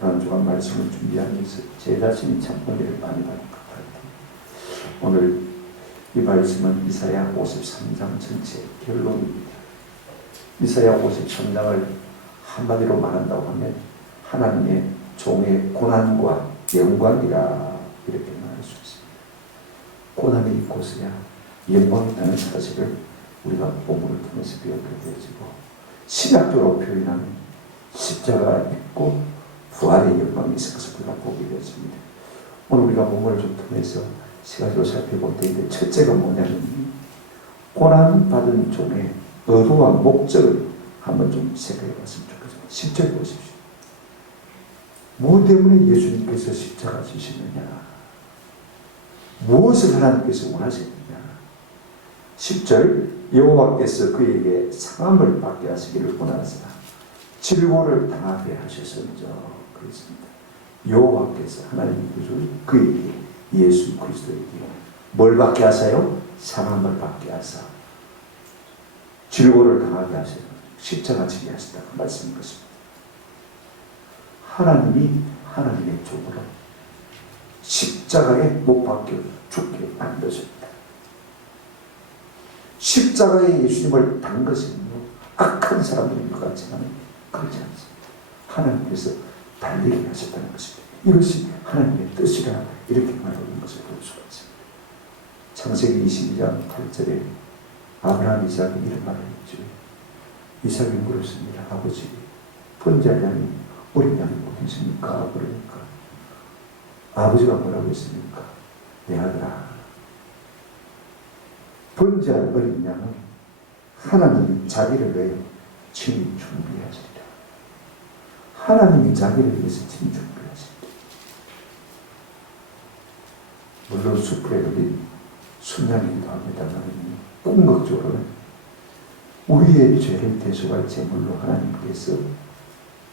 한 주간 말씀을 준비하면서 제 자신이 참 은혜를 많이 받은 것 같아요. 오늘 이 말씀은 이사야 53장 전체 결론입니다. 이사야 53장을 한마디로 말한다고 하면 하나님의 종의 고난과 영광이라 이렇게 말할 수 있습니다. 고난이 있고서야 영광이 있다는 사실을 우리가 본문을 통해서 배우게 되어지고, 신학적으로 표현하면 십자가 있고 부활의 영광이 있을 것을 우리가 보게 되었습니다. 오늘 우리가 본문을 좀 통해서 세 가지로 살펴볼 텐데, 첫째가 뭐냐면 고난받은 종의 의도와 목적을 한번 좀 생각해 봤으면 좋겠습니다. 10절 보십시오. 뭐 때문에 예수님께서 십자가 지시느냐, 무엇을 하나님께서 원하시느냐. 10절, 여호와께서 그에게 상함을 받게 하시기를 원하사 질고를 당하게 하셨음저. 그렇습니다. 여호와께서 하나님 그에게, 예수 그리스도에게 뭘 받게 하사요? 상함을 받게 하사 질고를 당하게 하셔서 십자가 지게 하셨다 그 말씀인 것입니다. 하나님이 하나님의 종으로 십자가에 못 박혀 죽게 만드셨다. 십자가에 예수님을 단 것은요, 악한 사람들인 것 같지만 그렇지 않습니다. 하나님께서 달리게 하셨다는 것입니다. 이것이 하나님의 뜻이라 이렇게 말하는 것을 볼 수가 있습니다. 창세기 22장 8절에 아브라함 이삭이 이런 말을 했죠. 이삭이 물었습니다. 아버지, 번제할 양이 어린 양이 어디 있습니까? 그러니까 아버지가 뭐라고 했습니까? 내 아들아, 번제할 어린 양은 하나님이 자기를 위해 친히 준비하시리라. 하나님이 자기를 위해서 친히 준비하시리라. 물론 수풀에 걸린 순양이기도 합니다만 궁극적으로는 우리의 죄를 대속할 제물로 하나님께서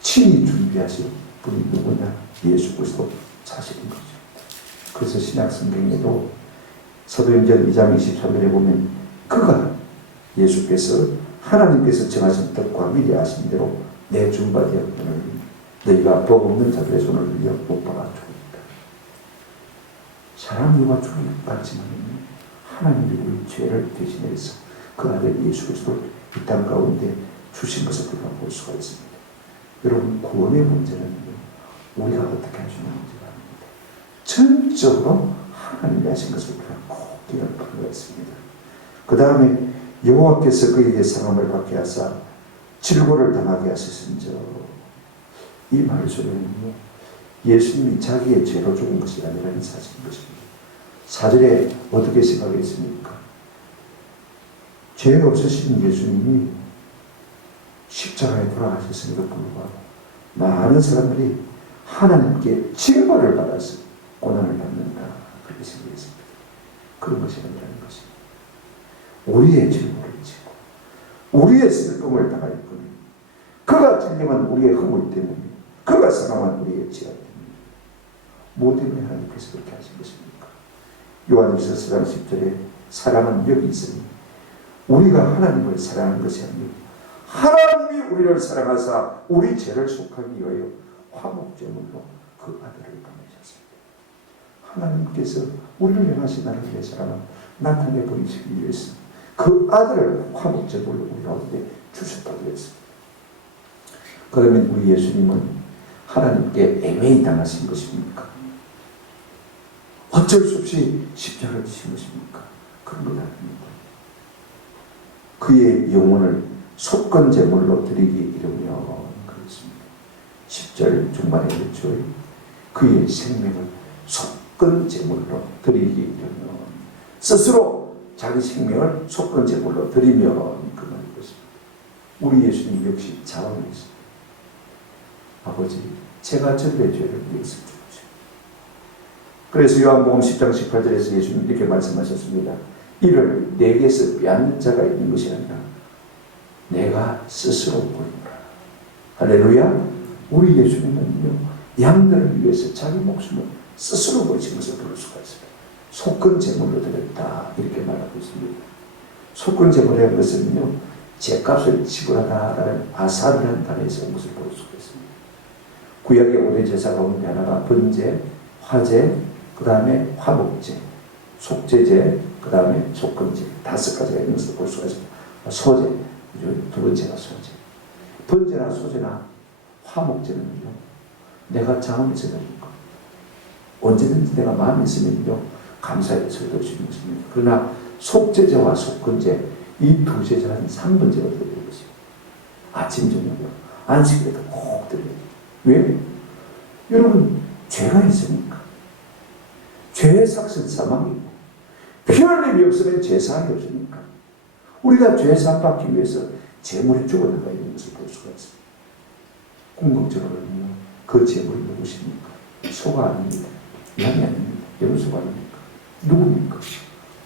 친히 준비하신 분이 누구냐? 예수 그리스도 자신인 거죠. 그래서 신약 성경에도 사도행전 2장 23절에 보면 그가, 예수께서 하나님께서 정하신 뜻과 미리 아신 대로 내 준바 되었거늘 너희가 법 없는 자들의 손을 흘려 못 박아 죽었다. 사람 누가 죽을 것 같지만 하나님이 우리 죄를 대신해서 그 아들 예수 그리스도를 이 땅 가운데 주신 것을 우리가 볼 수가 있습니다. 여러분, 구원의 문제는 우리가 어떻게 할 수 있는 문제가 아닙니다. 전적으로 하나님이 하신 것을 우리가 꼭 기억할 필요가 있습니다. 그 다음에 여호와께서 그에게 상함을 받게 하사 질고를 당하게 하셨은저. 이 말 속에는요, 예수님이 자기의 죄로 죽은 것이 아니라는 사실인 것입니다. 4절에 어떻게 생각했습니까? 죄 없으신 예수님이 십자가에 돌아가셨음에도 불구하고 많은 사람들이 하나님께 징벌을 받아서 고난을 받는다, 그렇게 생각했습니다. 그런 것이 아니라는 것입니다. 우리의 질고를 지고 우리의 슬픔을 당할 뿐, 그가 찔림은 우리의 허물 때문에, 그가 상함은 우리의 죄악 때문에. 뭐 때문에 하나님께서 그렇게 하신 것입니까? 요한일서 4장 10절에 사랑은 여기 있으니 우리가 하나님을 사랑하는 것이 아니고 하나님이 우리를 사랑하사 우리 죄를 속하기 위하여 화목제물로 그 아들을 보내셨습니다. 하나님께서 우리를 향하신 하나님의 사랑을 나타내 보이시기 위해서 그 아들을 화목제물로 우리 가운데 주셨다고 했습니다. 그러면 우리 예수님은 하나님께 애매히 당하신 것입니까? 어쩔 수 없이 십자가를 지신 것입니까? 그런 것 아닙니다. 그의 영혼을 속건제물로 드리기 이르면 그렇습니다. 10절 중반에 그렇죠. 그의 생명을 속건제물로 드리기 이르면, 스스로 자기 생명을 속건제물로 드리면 그 말인 것입니다. 우리 예수님 역시 자원이 있습니다. 아버지, 제가 저들의 죄를 위해서 죽으시오. 그래서 요한복음 10장 18절에서 예수님 이렇게 말씀하셨습니다. 이를 내게서 빼앗는 자가 있는 것이 아니라 내가 스스로 보이노라. 할렐루야. 우리 예수님은요, 양들을 위해서 자기 목숨을 스스로 버리신 것을 볼 수가 있습니다. 속건제물로 드렸다, 이렇게 말하고 있습니다. 속건제물이라는 것은요, 죄값을 지불하다라는 아삽이라는 단어에서 온 것을 볼 수가 있습니다. 구약의 5대 제사 가운데 하나가 번제, 화제, 그 다음에 화목제, 속죄제, 그 다음에 속건제, 5가지가 있는 것을 볼 수가 있습니다. 소제, 두 번째가 소제. 번제나 소제나 화목제는요, 내가 장엄히 드리는 것. 언제든지 내가 마음이 있으면요, 감사해서 드릴 수 있는 것입니다. 그러나 속죄제와 속건제, 이 두 제사는 3번째가 드리는 것이에요. 아침, 저녁으로. 안식일에도 꼭 드려요. 왜? 여러분, 죄가 있습니까? 죄의 삭은 사망이고, 피 흘림이 없으면 죄사함이 없습니까? 우리가 죄사함 받기 위해서 재물이 죽어나가 있는 것을 볼 수가 있습니다. 궁극적으로는요, 그 재물이 누구십니까? 소가 아닙니다. 양이 아닙니다. 염소가 아닙니까? 누굽니까?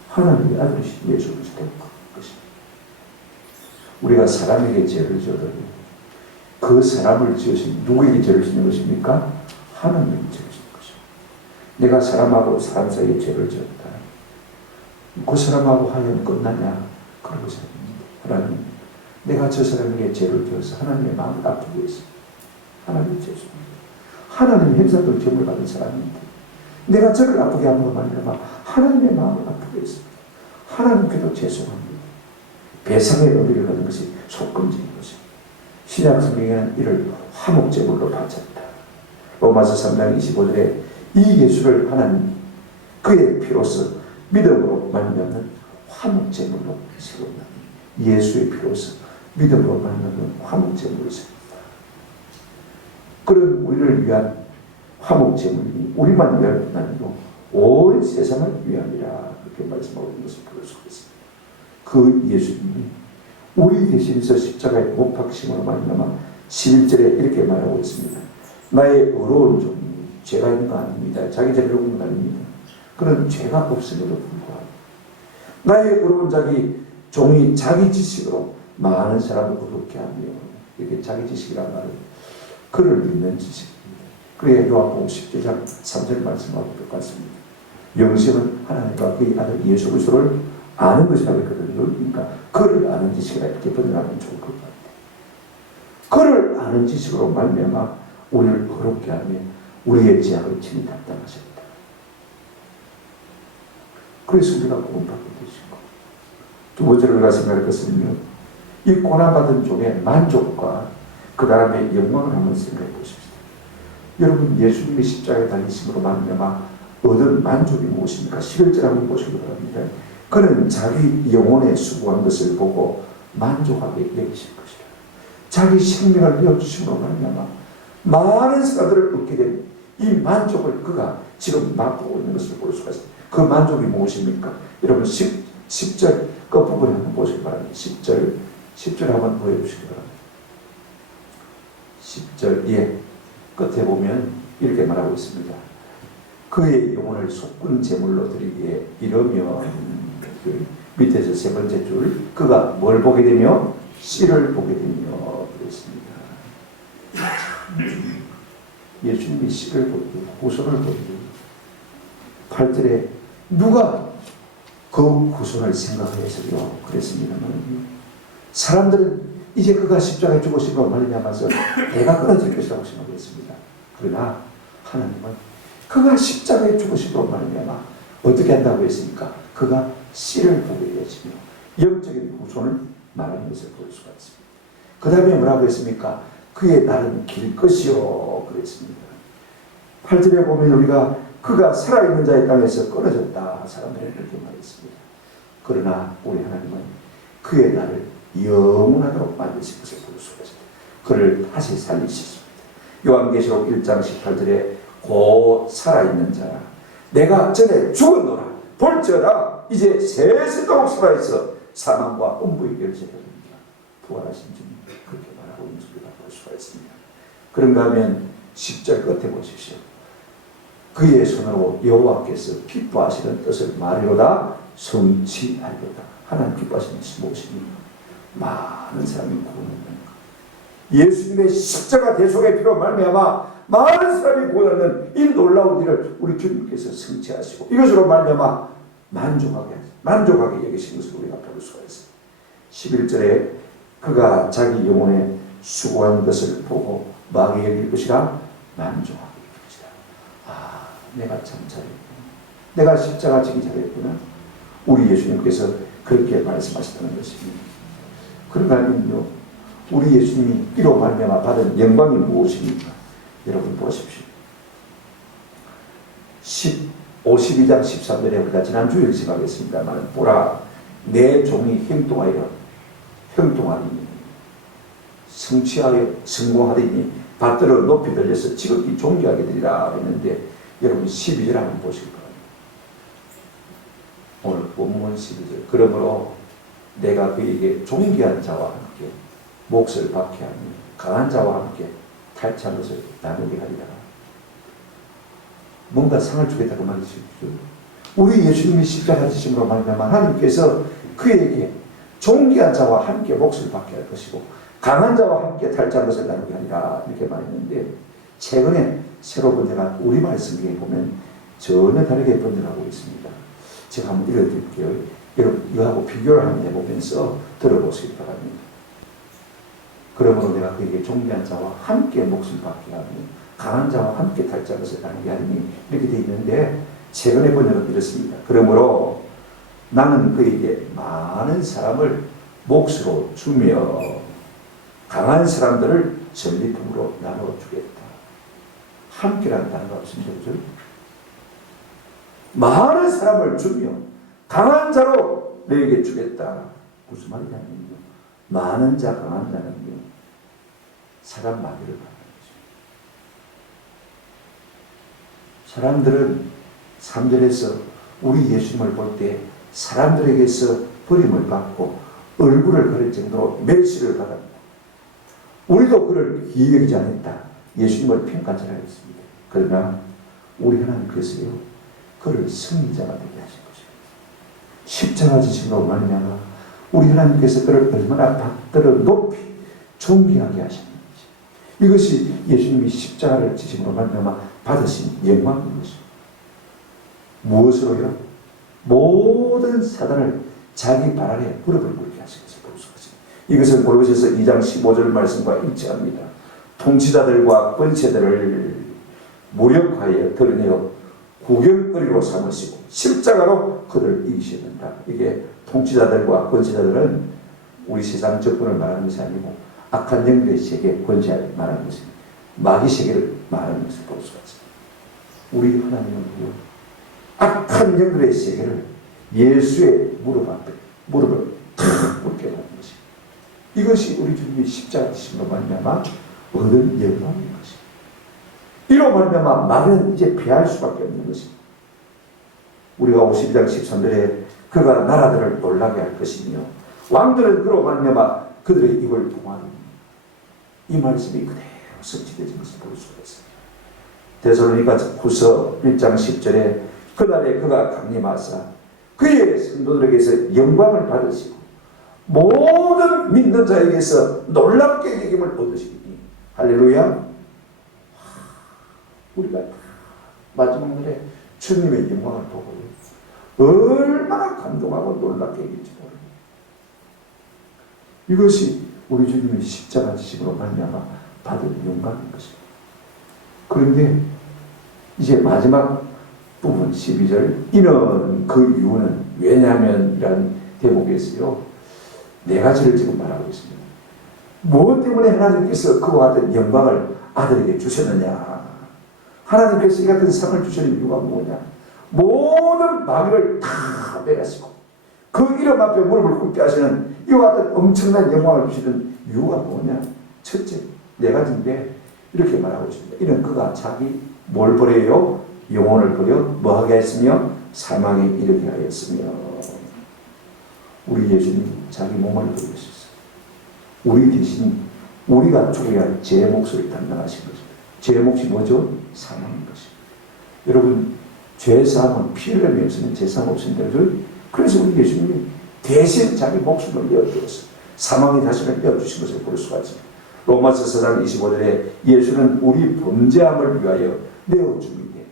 하나님의 아들이신 예수 그리스도가 것입니다. 우리가 사람에게 죄를 지어도 그 사람을 지으신 누구에게 죄를 짓는 것입니까? 하나님에게 죄를 짓는 것입니다. 내가 사람하고 사람 사이에 죄를 지었다. 그 사람하고 하면 끝나냐? 그런 것이 아닙니다. 하나님, 내가 저 사람에게 죄를 지어서 하나님의 마음을 아프게 했습니다. 하나님 죄송합니다. 하나님 행사도 죄를 받은 사람인데 내가 저를 아프게 한 것만 아니라 하나님의 마음을 아프게 했습니다. 하나님께도 죄송합니다. 배상의 의미를 하는 것이 속건제인 것입니다. 신약 성경에는 이를 화목제물로 바쳤다. 로마서 3장 25절에 이 예수를 하나님 그의 피로서 믿음으로 말미암는 화목제물로 세웠다. 예수의 피로서 믿음으로 말미암는 화목제물로 세웠다. 그런 우리를 위한 화목제물이 우리만 위할 뿐 아니고 온 세상을 위함이라 그렇게 말씀하고 있는 것을 볼 수가 있습니다. 그 예수님이 우리 대신해서 십자가에 못 박심으로 말미암아 11절에 이렇게 말하고 있습니다. 나의 의로운 종이 죄가 있는 거 아닙니다. 자기 죄를 없는 거 아닙니다. 그런 죄가 없음에도 불구하고 나의 의로운 종이 자기 지식으로 많은 사람을 부럽게 하며, 이렇게 자기 지식이란 말은 그를 믿는 지식입니다. 그래야 요한복음 17장 3절 말씀하고 똑같습니다. 영생은 하나님과 그의 아들 예수 그리스도를 아는 것이라고 했거든요. 그러니까 그를 아는 지식이라 이렇게 번역하면 좋을 것 같아요. 그를 아는 지식으로 말미암아 우리를 어렵게 하며 우리의 죄악을 친히 담당하셨다. 그래서 우리가 구원받게 되신 것. 두 번째로 우리가 생각할 것은요, 이 고난받은 종의 만족과 그 다음에 영광을 한번 생각해 보십시오. 여러분, 예수님이 십자가에 달리심으로 말미암아 얻은 만족이 무엇입니까? 11절 한번 보시기 바랍니다. 그는 자기 영혼에 수고한 것을 보고 만족하게 여기실 것이다. 자기 생명을 내어주심으로 말미암아 많은 사람들을 얻게 된 이 만족을 그가 지금 맛보고 있는 것을 볼 수가 있습니다. 그 만족이 무엇입니까? 여러분 10절 끝부분에 한번 보시기 바랍니다. 10절 한번 보여주시기 바랍니다. 10절 끝에 보면 이렇게 말하고 있습니다. 그의 영혼을 속군 제물로 드리기에 이르며, 그 밑에서 세 번째 줄, 그가 뭘 보게 되며? 씨를 보게 되며 그랬습니다. 예수님이 씨를 보고 후손을 보고 8절에 누가 그 후손을 생각해서요 그랬습니다만, 사람들은 이제 그가 십자가에 죽으시고 말미암아서 배가 끊어질 것이라고 생각했습니다. 그러나 하나님은 그가 십자가에 죽으시고 말미암아 어떻게 한다고 했습니까? 그가 씨를 보게 되어지며 영적인 후손을 말하는 것을 볼 수가 있습니다. 그 다음에 뭐라고 했습니까? 그의 날은 길 것이요 그랬습니다. 8절에 보면 우리가 그가 살아있는 자의 땅에서 끊어졌다 사람들이 그렇게 말했습니다. 그러나 우리 하나님은 그의 날을 영원하도록 만드신 것을 볼 수가 있습니다. 그를 다시 살리셨습니다. 요한계시록 1장 18절에 곧 살아있는 자라 내가 전에 죽었노라 볼지어다 이제 새 세상으로 살아있어 사망과 음부의 열쇠를 부활하신 주님 그렇게 말하고 있는 것을 볼 수가 있습니다. 그런가 하면 10절 끝에 보십시오. 그의 손으로 여호와께서 기뻐하시는 뜻을 말이로다 성취하리로다. 하나님 기뻐하시는 뜻이 무엇입니까? 많은 사람이 구원받는 것. 예수님의 십자가 대속의 피로 말미암아 많은 사람이 구원하는 이 놀라운 일을 우리 주님께서 성취하시고 이것으로 말미암아 만족하게 여기신 것을 우리가 볼 수가 있습니다. 11절에 그가 자기 영혼에 수고한 것을 보고 마귀 여길 것이라 만족하고 있습니다. 아, 내가 참 잘했구나. 내가 십자가 지기 잘했구나. 우리 예수님께서 그렇게 말씀하셨다는 것입니다. 그러니까요, 우리 예수님이 이로 말미암아 받은 영광이 무엇입니까? 여러분 보십시오. 52장 13절에 우리가 지난주에 일생하겠습니다만, 보라, 내 종이 행동하리니 성취하여 성공하리니 받들어 높이 들려서 지극히 존귀하게 되리라 했는데, 여러분 12절 한번 보실 거예요. 오늘 본문 12절. 그러므로 내가 그에게 존귀한 자와 함께 몫을 받게 하며 강한 자와 함께 탈취한 것을 나누게 하리라. 뭔가 상을 주겠다고 말이죠. 우리 예수님이 십자가 지심으로 말미암아 하나님께서 그에게 존귀한 자와 함께 몫을 받게 할 것이고 강한 자와 함께 탈취한 것을 나누게 하리라 이렇게 말했는데, 최근에 새로 번역한 우리 말씀에 보면 전혀 다르게 번역하고 있습니다. 제가 한번 읽어드릴게요. 여러분 이거하고 비교를 한번 해보면서 들어보시기 바랍니다. 그러므로 내가 그에게 존귀한 자와 함께 몫을 받게 하며 강한 자와 함께 탈취한 것을 나누게 하니 이렇게 되어 있는데, 최근에 번역은 이렇습니다. 그러므로 나는 그에게 많은 사람을 몫으로 주며 강한 사람들을 전리품으로 나눠주겠다. 함께라는 단어가 없습니다. 그죠? 많은 사람을 주며 강한 자로 너에게 주겠다. 무슨 말이냐면요, 많은 자, 강한 자는요, 사람 마귀를 받는 거죠. 사람들은 3절에서 우리 예수님을 볼 때 사람들에게서 버림을 받고 얼굴을 가릴 정도로 멸시를 받았다. 우리도 그를 기억하지 않았다. 예수님을 평가하지 않았습니다. 그러나 우리 하나님께서요, 그를 승리자가 되게 하신 것입니다. 십자가 지심으로 말미암아 우리 하나님께서 그를 얼마나 받들어 높이 존귀하게 하셨는지, 이것이 예수님이 십자가를 지심으로 말미암아 받으신 영광인 것입니다. 무엇으로요? 모든 사단을 자기 발 아래 무릎을 꿇게 하신 것을 볼 수가 있습니다. 이것은 골로새서 2장 15절 말씀과 일치합니다. 통치자들과 권세들을 무력하여 드러내어 구경거리로 삼으시고 십자가로 그들을 이기셔야 된다. 이게 통치자들과 권세자들은 우리 세상 정권을 말하는 것이 아니고 악한 영들의 세계 권세를 말하는 것입니다. 마귀 세계를 말하는 것을 볼 수가 있습니다. 우리 하나님은요, 악한 영들의 세계를 예수의 무릎 앞에 무릎을 탁 꿇게 하는 것입니다. 이것이 우리 주님이 십자가 지심으로 말미암아 얻은 영광인 것입니다. 이로 말미암아 마귀는 이제 패할 수밖에 없는 것입니다. 우리가 52장 13절에 그가 나라들을 놀라게 할 것이며 왕들은 그로 말미암아 그들의 입을 봉하리니, 이 말씀이 그대로 성취되는 것을 볼 수가 있습니다. 데살로니가 후서 1장 10절에 그날에 그가 강림하사 그의 성도들에게서 영광을 받으시고 모든 믿는 자에게서 놀랍게 여김을 얻으시니, 할렐루야. 우리가 마지막 날에 주님의 영광을 보고 얼마나 감동하고 놀랍게 여길지 모릅니다. 이것이 우리 주님의 십자가 지심으로 말미암아 받은 영광인 것입니다. 그런데 이제 마지막 부분 12절, 이는 그 이유는 왜냐하면 이라는 대목에서요, 네 가지를 지금 말하고 있습니다. 무엇 때문에 하나님께서 그와 같은 영광을 아들에게 주셨느냐, 하나님께서 이 같은 상을 주시는 이유가 뭐냐, 모든 마귀를 다 빼가시고 그 이름 앞에 무릎을 꿇게 하시는 이와 같은 엄청난 영광을 주시는 이유가 뭐냐, 첫째 네 가지인데 이렇게 말하고 있습니다. 이는 그가 자기 뭘 버려요? 영혼을 버려 뭐하게 했으며 사망에 이르게 하였으며. 우리 예수님 자기 몸을 버리셨어요. 우리 대신 우리가 죽어야 할 제 몫을 담당하신 것입니다. 제 몫이 뭐죠? 사망인 것입니다. 여러분, 죄사함은 피를 흘리면서는 죄사함 없습니다. 그래서 우리 예수님이 대신 자기 목숨을 내어주었어요. 사망의 다시를 내어주신 것을 볼 수가 있습니다. 로마서 4장 25절에 예수는 우리 범죄함을 위하여 내어주니 되고,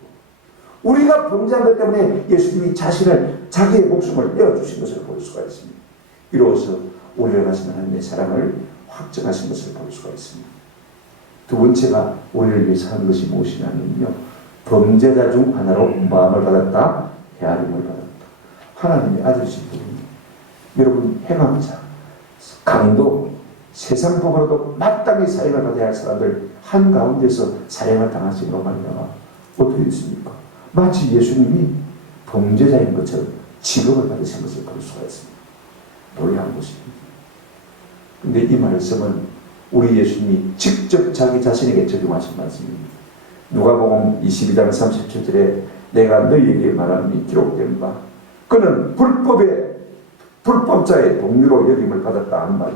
우리가 범죄한 것 때문에 예수님이 자기의 목숨을 내어주신 것을 볼 수가 있습니다. 이로써 우리를 하신 하나님의 사랑을 확증하신 것을 볼 수가 있습니다. 두 번째가 우리를 위해서 하는 것이 무엇이냐면요, 범죄자 중 하나로 마음을 받았다, 헤아림을 받았다. 하나님의 아들이신 분이 여러분 해방자, 강도, 세상 법으로도 마땅히 사형을 받아야 할 사람들 한가운데서 사형을 당하신 것 말이야. 어떻게 됐습니까? 마치 예수님이 범죄자인 것처럼 취급을 받으신 것을 볼 수가 있습니다. 놀라운 것입니다. 근데 이 말씀은 우리 예수님이 직접 자기 자신에게 적용하신 말씀입니다. 누가복음 22장 37절에 내가 너희에게 말하니 기록된 바 그는 불법자의 동료로 여김을 받았다 한 말이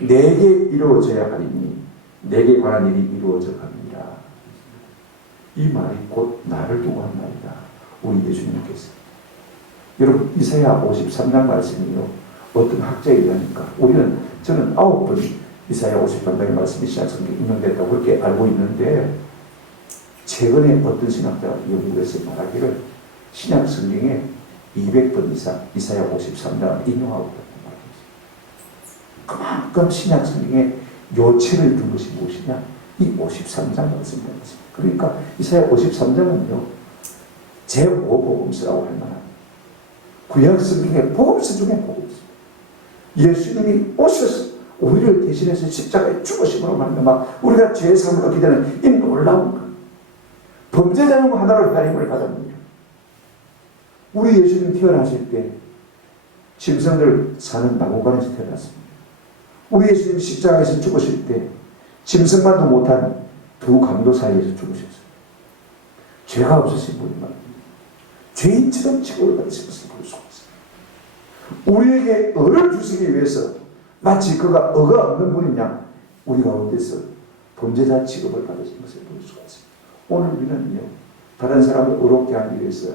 내게 이루어져야 하리니 내게 관한 일이 이루어져 갑니다. 이 말이 곧 나를 두고 한 말이다. 우리 예수님께서. 여러분 이사야 53장 말씀이요, 어떤 학자이라니까 저는 9번 이사야 53장의 말씀이 신약성경에 인용됐다고 그렇게 알고 있는데, 최근에 어떤 신학자가 연구해서 말하기를 신약성경에 200번 이상 이사야 53장을 인용하고 있다고 말합니다. 그만큼 신약성경에 요체를 둔 것이 무엇이냐? 이 53장 말씀입니다. 그러니까 이사야 53장은요 제5복음서라고 할 만한 구약성경의 복음서 중에 복음서. 예수님이 오셔서 우리를 대신해서 십자가에 죽으심으로 말미암아 우리가 죄의 사함을 얻게 되는 이 놀라운 것, 범죄자 중 하나로 헤아림을 받았느니라. 우리 예수님 태어나실 때 짐승들 사는 마구간에서 태어났습니다. 우리 예수님 십자가에서 죽으실 때 짐승만도 못한 두 강도 사이에서 죽으셨어요. 죄가 없으신 분이 말입니다. 죄인처럼 취급을 받으신 것을 볼 수가 있어요. 우리에게 의를 주시기 위해서 마치 그가 의가 없는 분이냐 우리 가운데서 범죄자 취급을 받으신 것을 볼 수가 있습니다. 오늘 우리는요 다른 사람을 의롭게 하기 위해서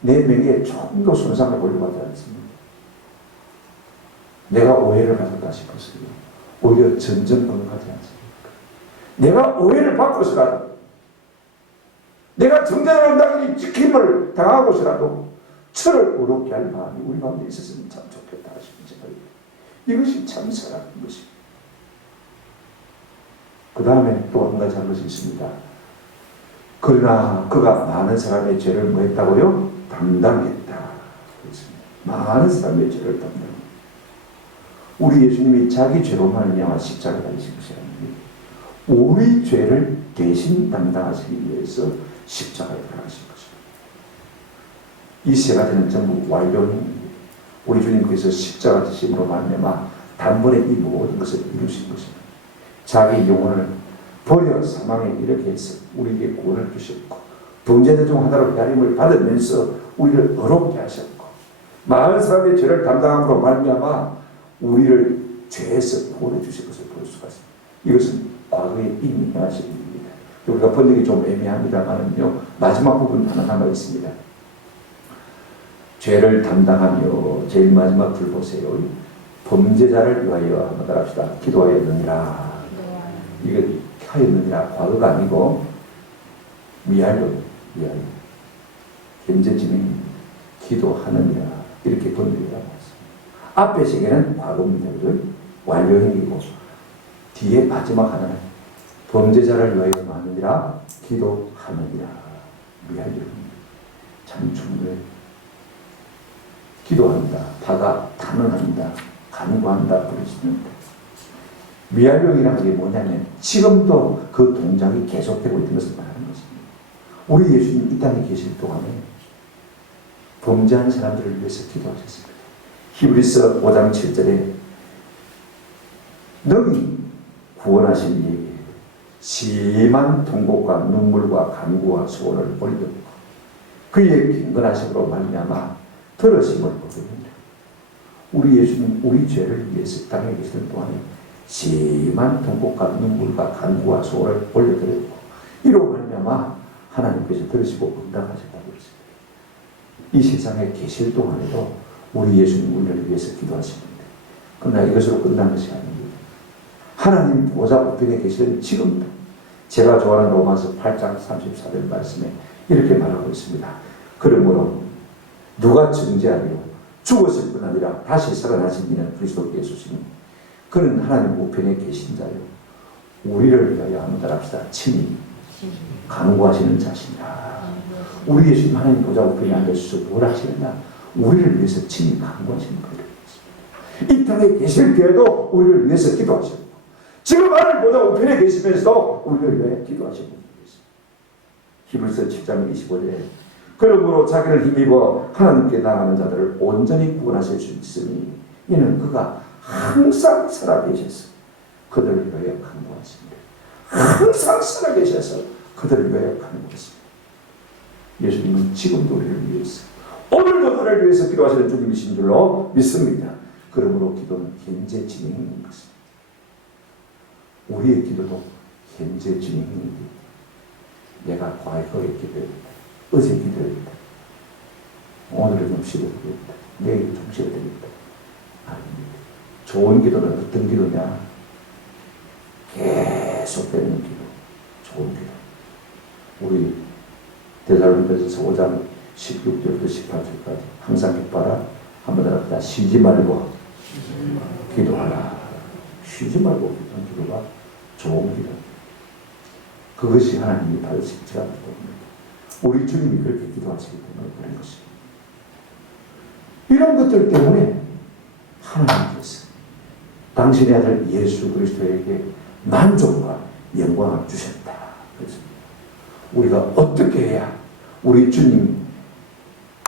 내 명예에 조금 더 손상을 보려고 하지 않습니다. 내가 오해를 받았다 싶었어요. 오히려 점점 번복하지 않습니까? 내가 오해를 받고서라도, 내가 정죄를 당연히 지킴을 당하고서라도 저를 의롭게 할 마음이 우리 가운데 있었으면 참 좋겠다 싶은 생각이 들어요. 이것이 참 사랑인 것입니다. 그 다음에 또 한 가지 한 것이 있습니다. 그러나 그가 많은 사람의 죄를 뭐 했다고요? 담당했다. 그렇습니다. 많은 사람의 죄를 담당했다. 우리 예수님이 자기 죄로 말미암아 십자가에 달리신 것이 아닙니다. 우리 죄를 대신 담당하시기 위해서 십자가에 달아가신 것입니다. 이 세 가지는 전부 완료입니다. 우리 주님께서 십자가 지심으로 말미암아 단번에 이 모든 것을 이루신 것입니다. 자기 영혼을 버려 사망에 이르게 해서 우리에게 구원을 주셨고, 범죄자 중 하나로 헤아림을 받으면서 우리를 의롭게 하셨고, 많은 사람의 죄를 담당함으로 말미암아 우리를 죄에서 구원해 주신 것을 볼 수가 있습니다. 이것은 과거에 이미 행하신 일입니다. 우리가 번역이 좀 애매합니다만은요, 마지막 부분 하나 남아 있습니다. 죄를 담당하며 제일 마지막 줄 보세요. 범죄자를 위하여 한번 합시다. 기도하였느니라. 이거 하였느니라 과거가 아니고 미하여 현재 진행 기도하느니라 이렇게 번역이 나왔습니다. 앞에 세 개는 과거입니다. 완료행이고 뒤에 마지막 하나는 범죄자를 위하여 하느니라 기도하느니라 미하여 참 중요해요. 기도한다, 받아, 단언한다, 간구한다, 부르짖는다. 미완료이라는 게 뭐냐면 지금도 그 동작이 계속되고 있는 것을 말하는 것입니다. 우리 예수님 이 땅에 계실 동안에 범죄한 사람들을 위해서 기도하셨습니다. 히브리서 5장 7절에 너희 구원하신 이에게 심한 통곡과 눈물과 간구와 소원을 올렸고 그의 경건하심으로 말미암아 들으심을 거둡니다. 우리 예수님 우리 죄를 위해서 땅에 계시던 동안에 심한 통곡과 눈물과 간구와 소원을 올려드렸고 이로 말미암아 하나님께서 들으시고 응답하셨다고 했습니다. 이 세상에 계실 동안에도 우리 예수님 우리를 위해서 기도하십니다. 그러나 이것으로 끝난 것이 아닙니다. 하나님 보좌 우편에 계시는 지금도 제가 좋아하는 로마서 8장 34절 말씀에 이렇게 말하고 있습니다. 그러므로 누가 정죄하리요? 죽었을 뿐 아니라 다시 살아나신 이는 그리스도 예수시니 그는 하나님 우편에 계신 자요 우리를 위하여 한번 따라합시다. 친히 간구하시는 자신이라. 우리 예수님 하나님 보좌 우편에 앉으셔서 뭘 하시느냐? 우리를 위해서 친히 간구하시는 거예요. 이 땅에 계실 때에도 우리를 위해서 기도하시고, 지금 하나님 보좌 우편에 계시면서도 우리를 위해 기도하시는 거예요. 히브리서 7장 25절에 그러므로 자기를 힘입어 하나님께 나가는 자들을 온전히 구원하실 수 있으니 이는 그가 항상 살아계셔서 그들을 위하여 간구하십니다. 항상 살아계셔서 그들을 위하여 간구하십니다. 예수님은 지금도 우리를 위해서, 오늘도 나를 위해서 기도하시는 주님이신 줄로 믿습니다. 그러므로 기도는 현재 진행인 것입니다. 우리의 기도도 현재 진행입니다. 내가 과거에 기도했다, 어제 기도했다, 오늘은 좀 쉬어야겠다, 내일 좀 쉬어야 되겠다. 아닙니다. 좋은 기도는 어떤 기도냐? 계속되는 기도, 좋은 기도. 우리 데살로니가서 5장 16절부터 18절까지 항상 기뻐하라, 한번 더 쉬지 말고 기도하라. 쉬지 말고 기도하는 기도가 좋은 기도. 그것이 하나님이 받으신 지가 기도입니다. 우리 주님이 그렇게 기도하시기 때문에 그런 것입니다. 이런 것들 때문에 하나님께서 당신의 아들 예수 그리스도에게 만족과 영광을 주셨다. 그래서 우리가 어떻게 해야 우리 주님이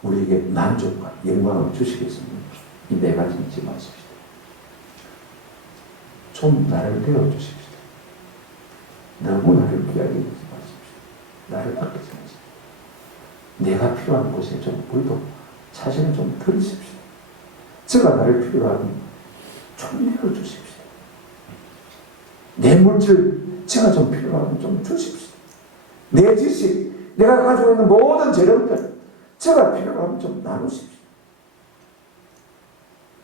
우리에게 만족과 영광을 주시겠습니까? 이 네 가지 잊지 마십시오. 좀 나를 배워주십시오. 너무 나를 귀하게 여기지 마십시오. 나를 아끼지 마십시오. 내가 필요한 곳에 좀 우리도 자신을 좀 드리십시오. 제가 나를 필요로 하면 좀 내어주십시오. 내 물질 제가 좀 필요로 하면 좀 주십시오. 내 지식, 내가 가지고 있는 모든 재력들 제가 필요로 하면 좀 나누십시오.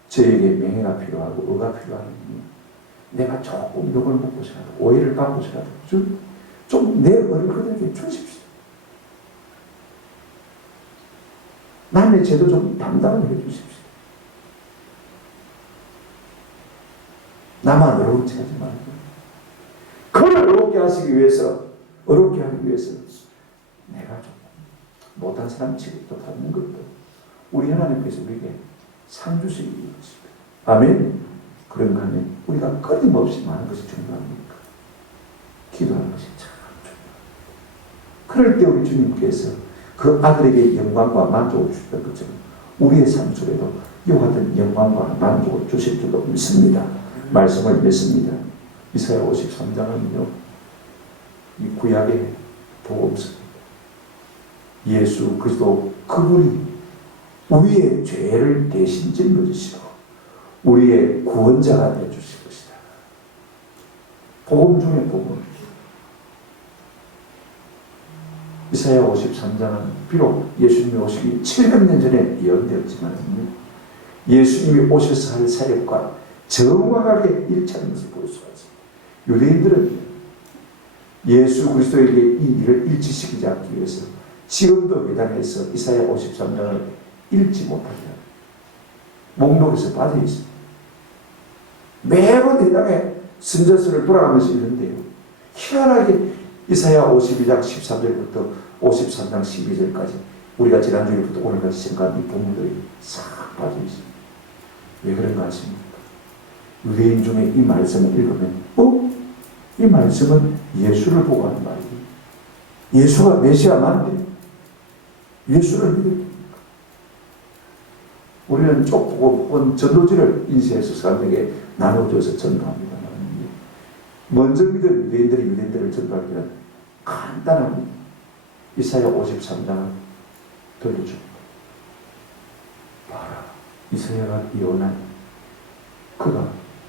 저에게 명예가 필요하고 의가 필요하면 내가 조금 욕을 먹고서라도 오해를 받고서라도 좀 내 어른들에게 주십시오. 남의 죄도 좀 담당을 해주십시오. 나만 어려운 척 하지 말고 그를 어렵게 하시기 위해서, 어렵게 하기 위해서 내가 좀 못한 사람 취급도 받는 것도 우리 하나님께서 우리에게 상 주시기 위해서입니다. 아멘. 그런가 하면 우리가 끊임없이 많은 것이 중요합니까? 기도하는 것이 참 중요합니다. 그럴 때 우리 주님께서 그 아들에게 영광과 만족을 주셨던 것처럼 우리의 삶 속에도 이와 같은 영광과 만족을 주실 줄로 믿습니다. 말씀을 믿습니다. 이사야 53장은요, 이 구약의 복음서입니다. 예수 그리스도 그분이 우리의 죄를 대신 짊어지시고 우리의 구원자가 되어주실 것이다. 복음 중에 복음. 이사야 53장은 비록 예수님이 오시기 700년 전에 예언되었지만 예수님이 오셔서 할 사역과 정확하게 일치하는 것을 볼 수가 있습니다. 유대인들은 예수 그리스도에게 이 일을 일치시키지 않기 위해서 지금도 회당에서 이사야 53장을 읽지 못합니다. 목록에서 빠져 있습니다. 매번 회당에 선전서를 돌아가면서 읽는데요. 희한하게 이사야 52장 13절부터 53장 12절까지 우리가 지난주부터 오늘까지 생각한 이 본문들이 싹 빠져 있습니다. 왜 그런가 하십니까? 유대인 중에 이 말씀을 읽으면 이 말씀은 예수를 보고 하는 말이에요. 예수가 메시아 맞는데 예수를 믿습니까? 우리는 쪽보고 혹은 전도지를 인쇄해서 사람에게 나눠줘서 전도합니다. 먼저 믿은 유대인들을 전도할 때는 간단한 이사야 53장을 들려줍니다. 봐라, 이사야가 예언한 그가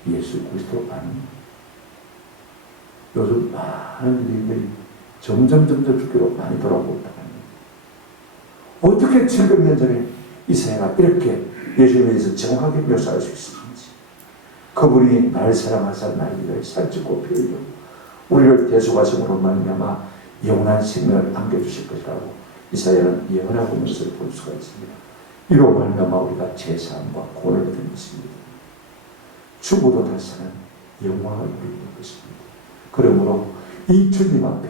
예수 그리스도 아닙니까? 요즘 많은 유대인들이 점점 주께로 많이 돌아오고 있다고 합니다. 어떻게 700년 전에 이사야가 이렇게 예수님에 대해서 정확하게 묘사할 수 있었는지, 그분이 날 사랑하사 날 위하여 살찌고 피 흘려 우리를 대속하심으로 말미암아 영원한 생명을 안겨주실 것이라고 이사야는 예언하고 있는 것을 볼 수가 있습니다. 이로 말미암아 우리가 제사함과 구원을 얻은 것입니다. 죽어도 다시 사는 영광을 누리는 것입니다. 그러므로 이 주님 앞에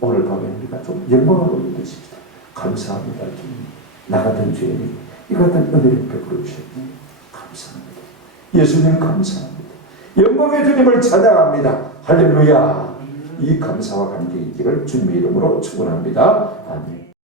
오늘 밤에 우리가 좀 영광을 올려드립니다. 감사합니다. 주님. 나 같은 죄인이 이 같은 은혜를 베풀어 주셨니 감사합니다. 예수님 감사합니다. 영광의 주님을 찬양합니다. 할렐루야. 이 감사와 감격이 있기를 주님의 이름으로 축원합니다. 아멘.